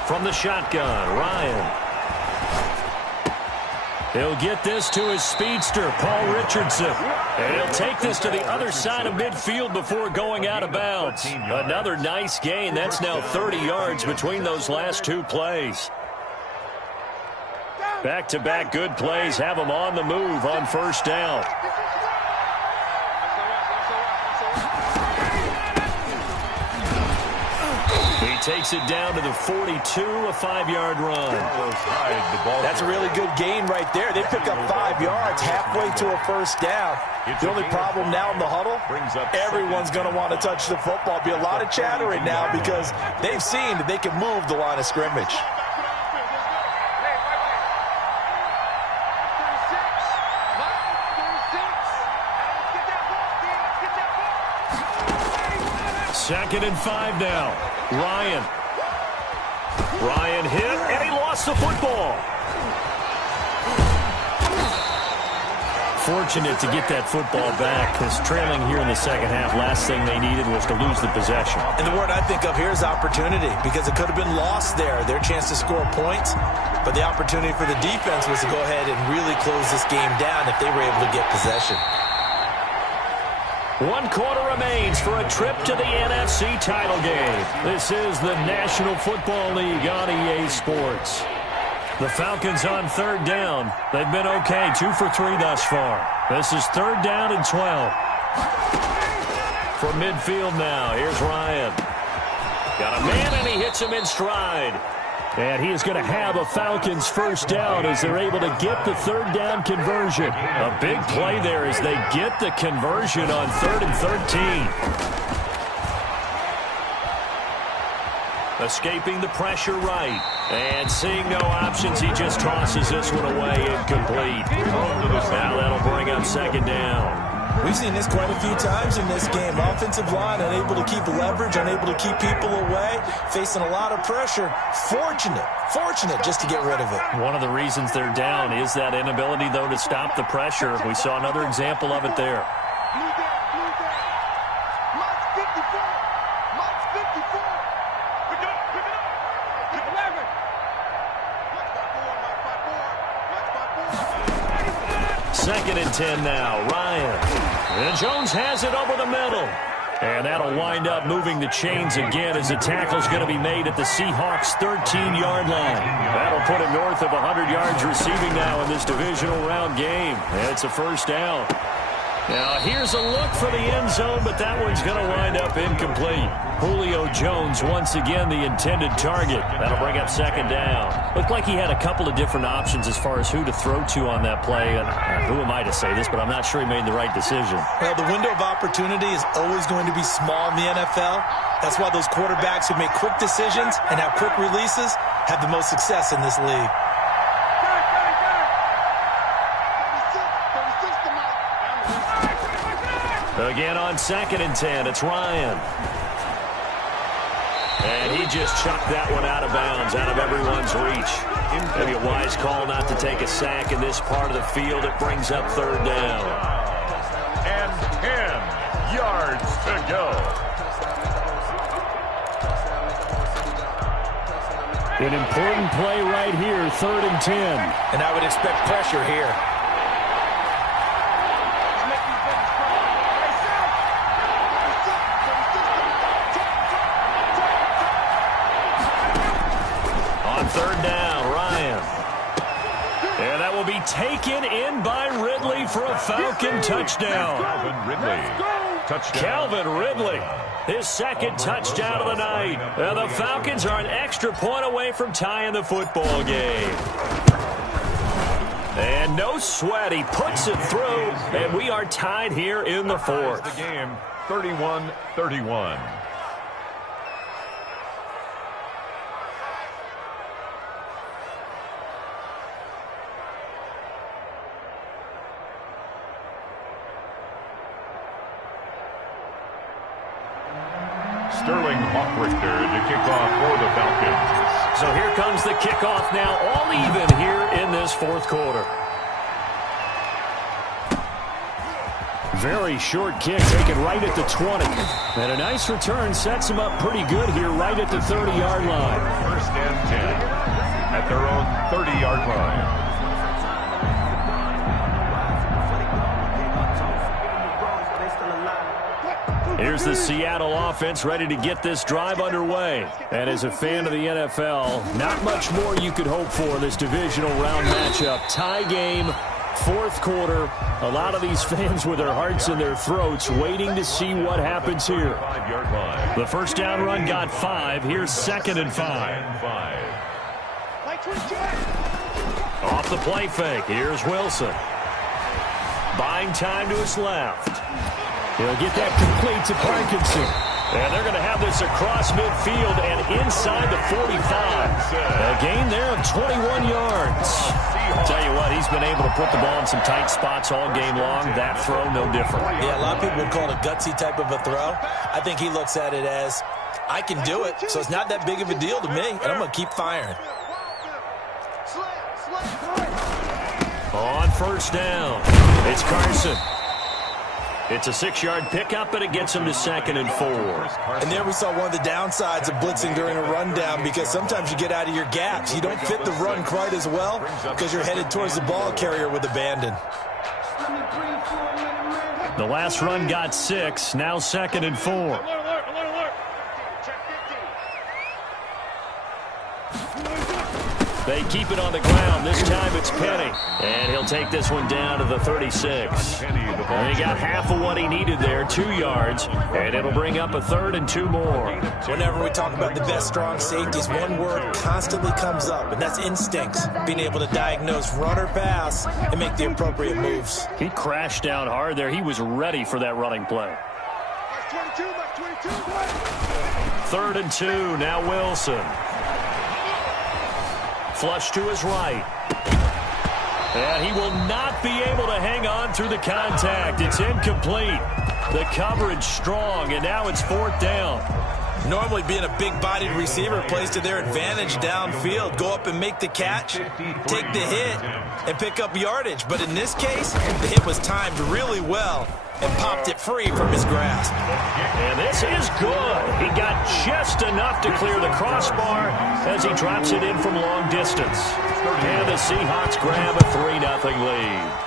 From the shotgun, Ryan. He'll get this to his speedster, Paul Richardson. And he'll take this to the other side of midfield before going out of bounds. Another nice gain. That's now 30 yards between those last 2 plays. Back-to-back good plays have him on the move on first down. Takes it down to the 42, a 5-yard run. That's a really good gain right there. They pick up 5 yards halfway to a first down. The only problem now in the huddle, everyone's going to want to touch the football. Be a lot of chattering now because they've seen that they can move the line of scrimmage. Second and 5 now. Ryan hit, and he lost the football. Fortunate to get that football back, because trailing here in the second half, last thing they needed was to lose the possession. And the word I think of here is opportunity, because it could have been lost there, their chance to score points. But the opportunity for the defense was to go ahead and really close this game down if they were able to get possession. 1 quarter remains. for a trip to the NFC title game. This is the National Football League on EA Sports. The Falcons on third down. They've been okay, 2 for 3 thus far. This is third down and 12. From midfield now, here's Ryan. Got a man, and he hits him in stride. And he is going to have a Falcons first down as they're able to get the third down conversion. A big play there as they get the conversion on 3rd and 13. Escaping the pressure right. And seeing no options, he just tosses this one away incomplete. Now that'll bring up second down. We've seen this quite a few times in this game. Offensive line unable to keep leverage, unable to keep people away, facing a lot of pressure. Fortunate just to get rid of it. One of the reasons they're down is that inability, though, to stop the pressure. We saw another example of it there. Second and 10 now. Ryan. And Jones has it over the middle. And that'll wind up moving the chains again as the tackle's going to be made at the Seahawks' 13-yard line. That'll put him north of 100 yards receiving now in this divisional round game. And it's a first down. Now, here's a look for the end zone, but that one's going to wind up incomplete. Julio Jones, once again, the intended target. That'll bring up second down. Looked like he had a couple of different options as far as who to throw to on that play. And who am I to say this, but I'm not sure he made the right decision. Well, the window of opportunity is always going to be small in the NFL. That's why those quarterbacks who make quick decisions and have quick releases have the most success in this league. Again on second and 10, it's Ryan. And he just chucked that one out of bounds, out of everyone's reach. Maybe a wise call not to take a sack in this part of the field. It brings up third down. And 10 yards to go. An important play right here, 3rd and 10. And I would expect pressure here. Third down, Ryan. And that will be taken in by Ridley for a Falcon touchdown. Calvin Ridley, his second touchdown of the night. And the Falcons are an extra point away from tying the football game. And no sweat, he puts it through, and we are tied here in the fourth. The game, 31-31. Sterling Hawkrichter to kick off for the Falcons. So here comes the kickoff now, all even here in this fourth quarter. Very short kick taken right at the 20. And a nice return sets him up pretty good here right at the 30-yard line. First and 10 at their own 30-yard line. Here's the Seattle offense ready to get this drive underway. And as a fan of the NFL, not much more you could hope for in this divisional round matchup. Tie game, fourth quarter. A lot of these fans with their hearts in their throats waiting to see what happens here. 5-yard line. The first down run got 5. Here's 2nd and 5. Off the play fake. Here's Wilson. Buying time to his left. He'll get that complete to Parkinson. And they're going to have this across midfield and inside the 45. A gain there of 21 yards. Tell you what, he's been able to put the ball in some tight spots all game long. That throw, no different. Yeah, a lot of people would call it a gutsy type of a throw. I think he looks at it as, I can do it, so it's not that big of a deal to me, and I'm going to keep firing. On first down, it's Carson. It's a 6-yard pickup, but it gets him to 2nd and 4. And there we saw one of the downsides of blitzing during a rundown, because sometimes you get out of your gaps. You don't fit the run quite as well because you're headed towards the ball carrier with abandon. The last run got 6. Now 2nd and 4. Alert, alert, alert, alert. Check 50. They keep it on the ground. This time it's Penny. And he'll take this one down to the 36. And he got half of what he needed there, 2 yards. And it'll bring up a 3rd and 2 more. Whenever we talk about the best strong safeties, one word constantly comes up, and that's instincts. Being able to diagnose run or pass and make the appropriate moves. He crashed down hard there. He was ready for that running play. That's 22, that's 22. 3rd and 2. Now Wilson. Flush to his right. And he will not be able to hang on through the contact. It's incomplete. The coverage strong, and now it's 4th down. Normally being a big-bodied receiver plays to their advantage downfield. Go up and make the catch, take the hit, and pick up yardage. But in this case, the hit was timed really well and popped it free from his grasp. And this is good. He got just enough to clear the crossbar as he drops it in from long distance. And the Seahawks grab a 3-0 lead.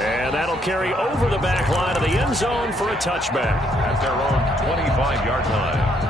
And that'll carry over the back line of the end zone for a touchback. At their own 25-yard line.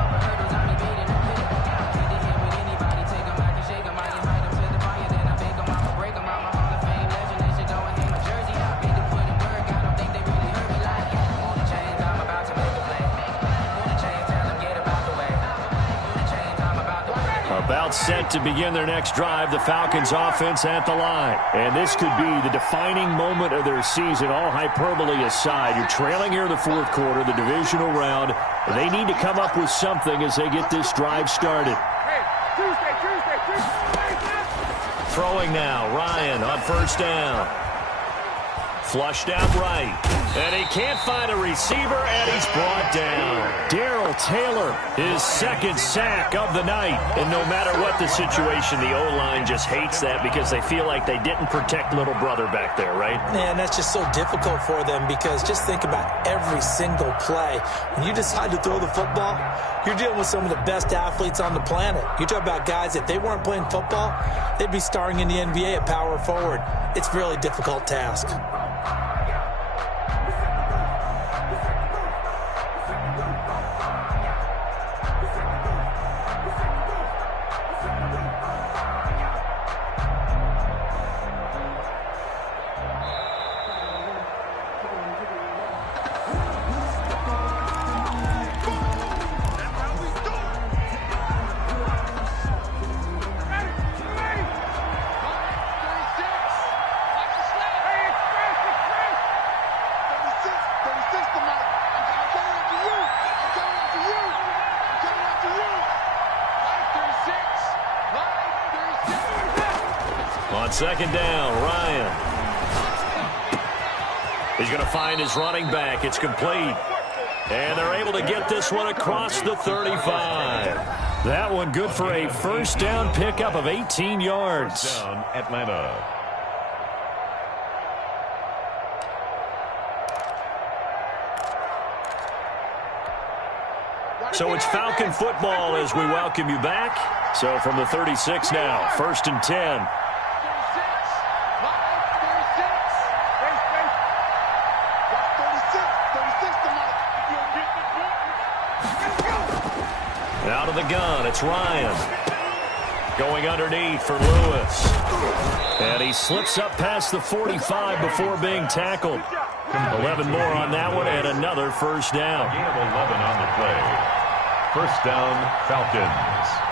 About set to begin their next drive, the Falcons offense at the line. And this could be the defining moment of their season, all hyperbole aside. You're trailing here in the 4th quarter, the divisional round. And they need to come up with something as they get this drive started. Hey, Tuesday. Throwing now, Ryan on 1st down. Flushed out right. And he can't find a receiver, and he's brought down. Darrell Taylor, his 2nd sack of the night. And no matter what the situation, the O-line just hates that because they feel like they didn't protect little brother back there, right? Man, that's just so difficult for them because just think about every single play. When you decide to throw the football, you're dealing with some of the best athletes on the planet. You talk about guys, if they weren't playing football, they'd be starring in the NBA at power forward. It's a really difficult task. On 2nd down, Ryan. He's going to find his running back. It's complete. And they're able to get this one across the 35. That one good for a 1st down pickup of 18 yards. First down, Atlanta. So it's Falcon football as we welcome you back. So from the 36 now, 1st and 10. Out of the gun, it's Ryan. Going underneath for Lewis. And he slips up past the 45 before being tackled. 11 more on that one and another 1st down. Gain of 11 on the play. 1st down, Falcons.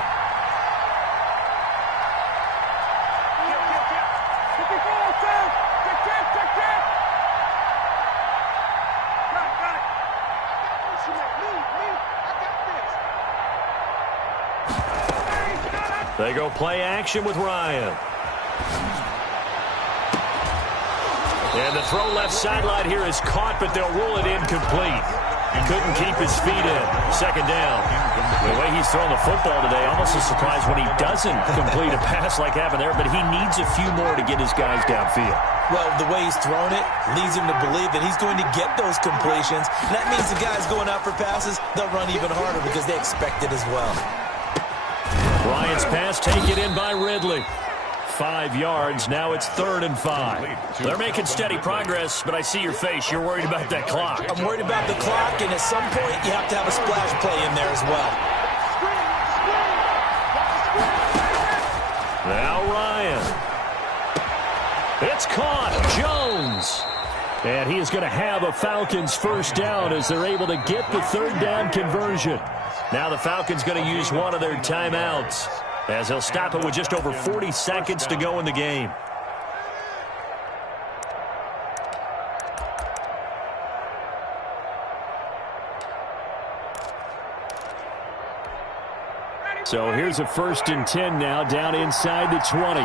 They go play action with Ryan. And the throw left sideline here is caught, but they'll rule it incomplete. He couldn't keep his feet in. 2nd down. The way he's thrown the football today, almost a surprise when he doesn't complete a pass like happened there, but he needs a few more to get his guys downfield. Well, the way he's thrown it leads him to believe that he's going to get those completions. And that means the guys going out for passes, they'll run even harder because they expect it as well. Ryan's pass taken in by Ridley. 5 yards. Now it's 3rd and 5. They're making steady progress, but I see your face. You're worried about that clock. I'm worried about the clock, and at some point you have to have a splash play in there as well. Now Ryan. It's caught. Jones. And he is going to have a Falcons first down as they're able to get the 3rd down conversion. Now the Falcons going to use one of their timeouts as they'll stop it with just over 40 seconds to go in the game. So here's a 1st and 10 now down inside the 20.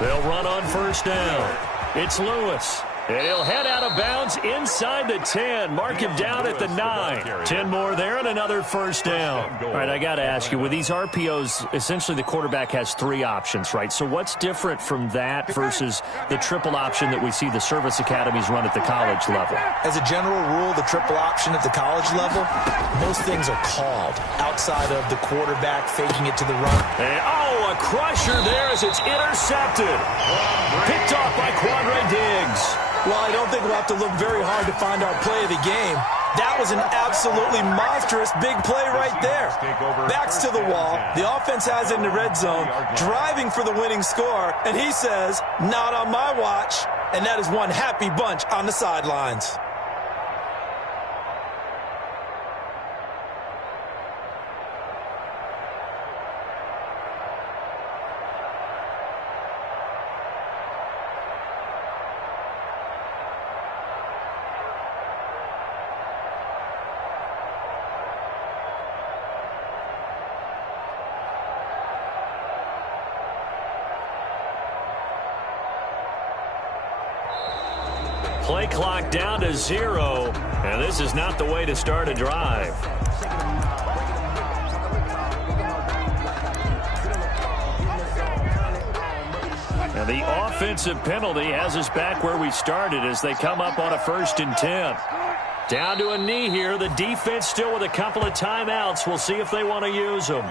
They'll run on 1st down. It's Lewis. And he'll head out of bounds inside the 10. Mark him down at the 9. 10 more there and another 1st down. All right, I got to ask you, with these RPOs, essentially the quarterback has 3 options, right? So what's different from that versus the triple option that we see the service academies run at the college level? As a general rule, the triple option at the college level, most things are called outside of the quarterback faking it to the run. And, a crusher there as it's intercepted. Picked off by Quandre Diggs. Well, I don't think we'll have to look very hard to find our play of the game. That was an absolutely monstrous big play right there. Backs to the wall. The offense has it in the red zone, driving for the winning score, and he says, not on my watch. And that is one happy bunch on the sidelines. Play clock down to 0, and this is not the way to start a drive. And the offensive penalty has us back where we started as they come up on a 1st and 10. Down to a knee here. The defense still with a couple of timeouts. We'll see if they want to use them.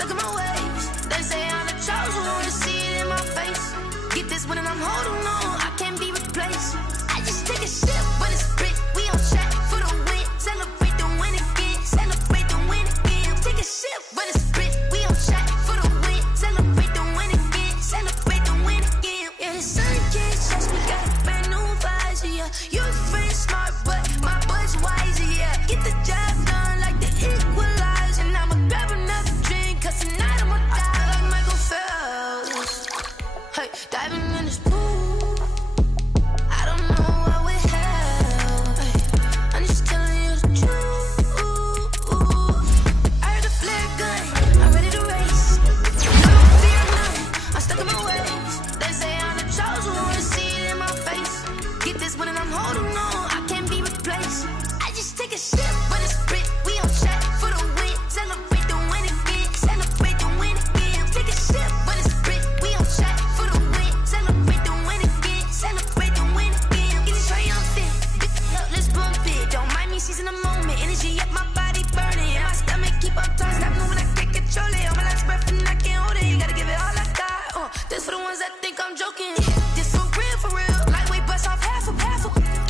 stuck in my ways. They say I'm the chosen one, to see it in my face. Get this one and I'm holding on, I can't be replaced. I just take a sip when it's split, we on track for the win. Celebrate the win again, celebrate the win again. Take a sip when it's split, we on track for the win. Celebrate the win again, celebrate the win again. Yeah, the sun can't touch me, got a brand new visor, yeah. You're friend smart, but my bud's wiser, yeah. Get the job done like the equalizer. And I'ma grab another drink, cause tonight I'ma die like Michael Phelps. Hey, diving in this pool, I don't know what we have. Hey, I'm just telling you the truth. I heard the flare gun, I'm ready to race. I don't fear nothing, I'm stuck in my ways. They say I'm the chosen one, to see it in my face. Get this one and I'm holding on, I can't be replaced. I just take a sip when it's split, we on track for the win. Celebrate the win again, celebrate the win again. Take a sip when it's split, we on track for the win. Celebrate the win again, celebrate the win again. Get it triumphant, let's bump it. Don't mind me seizing the moment, energy up my body burning. And my stomach keep on tossing, stop moving, I can't control it. On my last breath and I can't hold it, you gotta give it all I got. This for the ones that think I'm joking. This for real, lightweight bust off half a.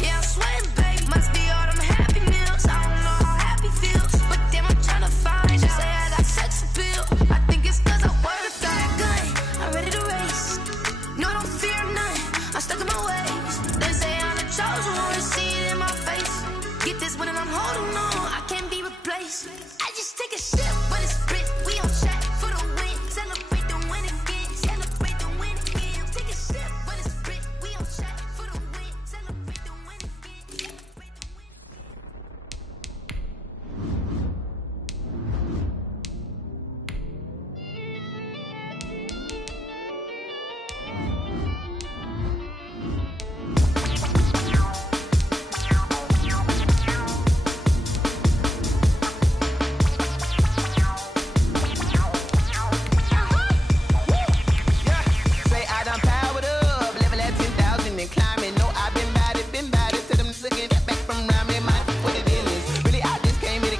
Yeah, I'm sweating, babe, must be all them happy meals. I don't know how happy feels, but damn, I'm trying to find you. Say I got sex appeal, I think it's cause I wear the flag gun. I'm ready to race, no, I don't fear nothing, I'm stuck in my ways. They say I'm the chosen one, to see it in my face. Get this one and I'm holding on, I can't be replaced. I just take a sip when it's split, we on track for the win. Celebrate the win again, celebrate the win again. Take a sip when it's split, we on track for the win. Celebrate the win again, celebrate the win. Say I done powered up, level at 10,000 and climbing. No, I've been bad it. Tell them to get back from around me. Mind what the deal is. Really, I just came here to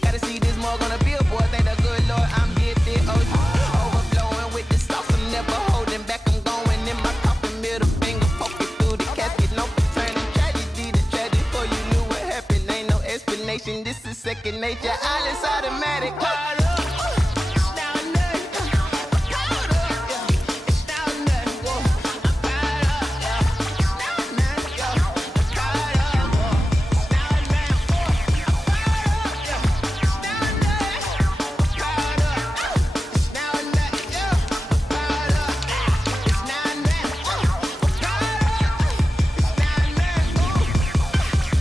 gotta see this more gonna billboard. Thank the good Lord, I'm gifted. Overflowing with the sauce. I'm never holding back. I'm going in my coffin, middle finger poking through the casket. No turning tragedy to tragedy. Before you knew what happened, ain't no explanation. This is second nature. All is automatic.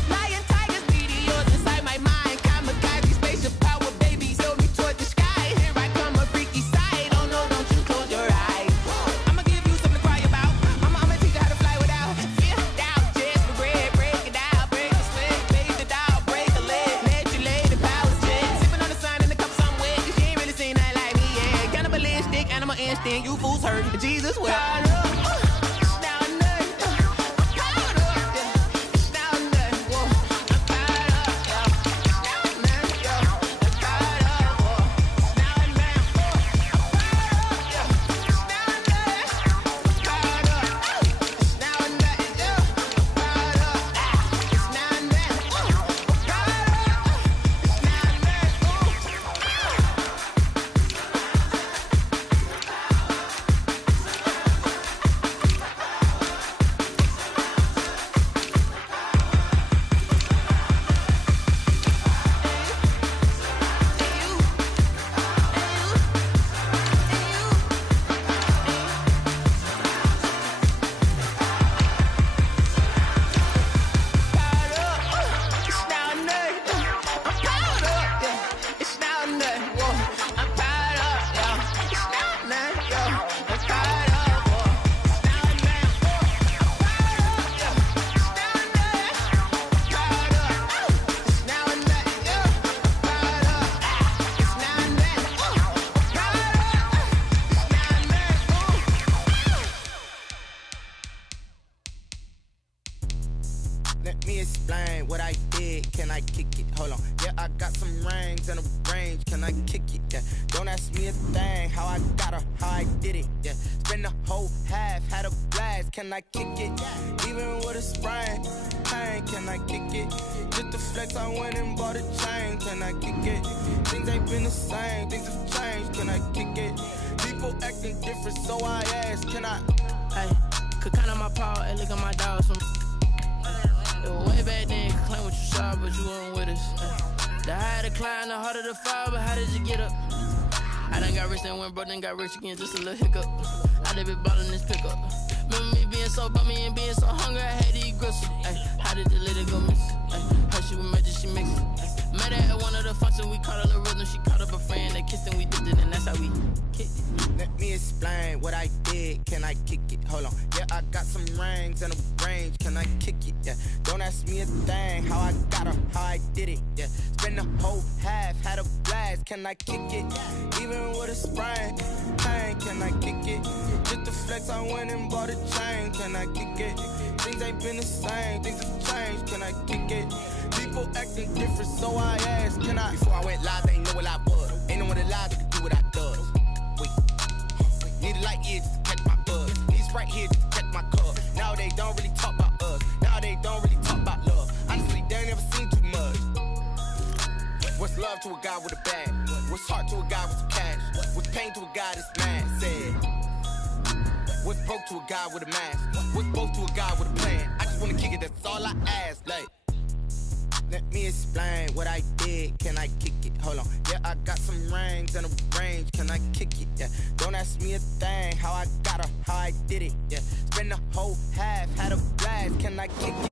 Lion, tigers, meteors inside my mind. Kamikaze, spaceship power, baby, sail me toward the sky. Here I come, a freaky side. Oh no, don't you close your eyes. I'ma give you something to cry about. I'ma teach you how to fly without fear. Doubt, just regret, break it out, break a sweat, fade the dial, break a leg, let you lay the power jet. Sipping on the sun in the cup somewhere, 'cause she ain't really seen nothing like me, yeah. Cannibalistic, animal instinct, you fools hurt. Jesus will. explain what I did, can I kick it? Hold on, yeah, I got some rings and a range, can I kick it? Yeah, don't ask me a thing, how I got her, how I did it. Yeah, spend the whole half, had a blast, can I kick it? Even with a sprain, pain, can I kick it? Just to flex, I went and bought a chain, can I kick it? Things ain't been the same, things have changed, can I kick it? People acting different, so I ask, can I? Hey, could count on my power and look at my dogs from. It was way back then, could claim what you saw, but you weren't with us. The higher the climb, the harder the fall, but how did you get up? I done got rich, then went broke, then got rich again, just a little hiccup. I done been ballin' this pickup. Remember me being so bummy and being so hungry, I had to eat gristle. Ay, how did the lady go miss? Her she was magic, she mixed it. Met her at one of the functions, we caught a little rhythm, she caught up a friend, they kissed and we dipped it, and that's how we kicked it. Let me explain what I did, can I kick it? Hold on, yeah, I got some rings and a range, can I kick it? Yeah, don't ask me a thing, how I got her, how I did it. Yeah, spend the whole half, had a blast, can I kick it? Even with a sprain, pain, can I kick it? Just to flex, I went and bought a chain, can I kick it? Things ain't been the same, things have changed, can I kick it? People acting different, so I asked, can I? Before I went live, they ain't know what I was. Ain't no one alive that could do what I does. Wait, need a light here just to catch my buzz. Need Sprite here just to catch my cup. Now they don't really talk about us. Now they don't really talk about love. Honestly, they ain't never seen too much. What's love to a guy with a bag? What's heart to a guy with some cash? What's pain to a guy that's mad? Said. What's broke to a guy with a mask? What's both to a guy with a plan? I just wanna kick it, that's all I ask. Like, let me explain what I did, can I kick it? Hold on, yeah, I got some rings and a range, can I kick it? Yeah, don't ask me a thing, how I got her, how I did it. Yeah, spend the whole half, had a blast, can I kick it?